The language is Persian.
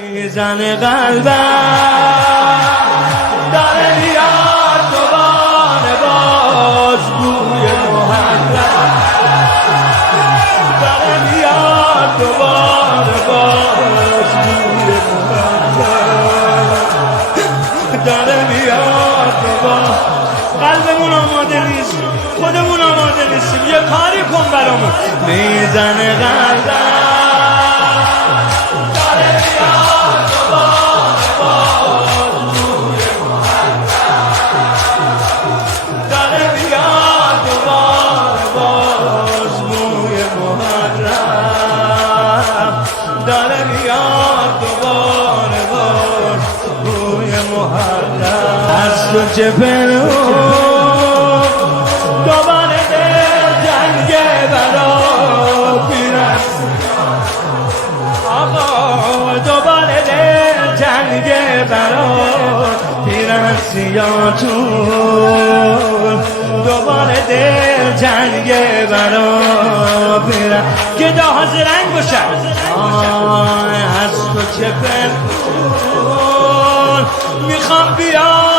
میزنه قلبم داره میاد دوباره باز بوی محرم داره میاد دوباره باز بوی محرم داره میاد دوباره. قلبمون آماده نیست، خودمون آماده نیستیم، یه کاری کن برامون. میزنه قلبم داره میاد دوباره باز بوی محرم داره میاد دوباره باز بوی محرم داره میاد دوباره باز بوی محرم از تو چه دوباره دل جنگ برا پیرست آقا دوباره دل جنگ برا پیرستیاتون دوباره دل جنگ برا پیرست که دا حاضر رنگ باشن از تو چه پنهون میخوام بیان